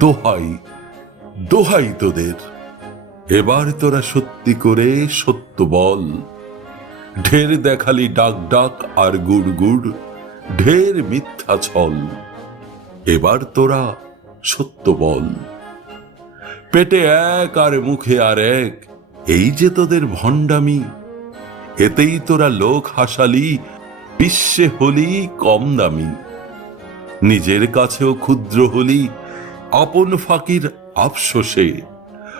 দোহাই দোহাই তোদের। এবার তোরা সত্যি করে সত্য বল। ঢের দেখালি ডাক ডাক আর গুড় গুড়, ঢের মিথ্যা ছল। এবার তোরা সত্য বল। পেটে এক আর মুখে আর এক, এই যে তোদের ভণ্ডামি। এতেই তোরা লোক হাসালি, বিশ্বে হলি কম দামি। নিজের কাছেও ক্ষুদ্র হলি আপন ফাঁকির আফসোসে।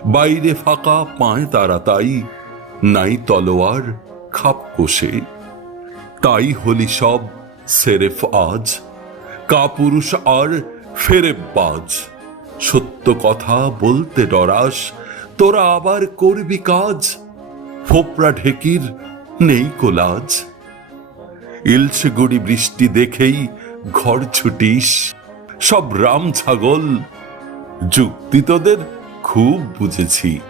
বাইরে ফাঁকা পায় তারা তাই, নাই তলোয়ার খাপ কষে। তাই হলি সব সেরেফ আজ, কাপুরুষ আর ফেরে বাজ। সত্য কথা বলতে ডরাস, তোরা আবার করবি কাজ। ফোপরা ঢেকির নেই কোলাজ। ইলছে গুড়ি বৃষ্টি দেখেই ঘর ছুটিস, সব রাম ছাগল যুক্তি তোদের খুব বুঝেছি।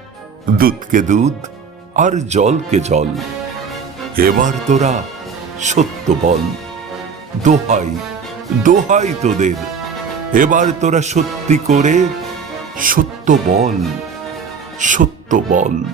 দুধকে দুধ আর জলকে জল। এবার তোরা সত্য বল। দোহাই দোহাই তোদের। এবার তোরা সত্যি করে সত্য বল সত্য বল।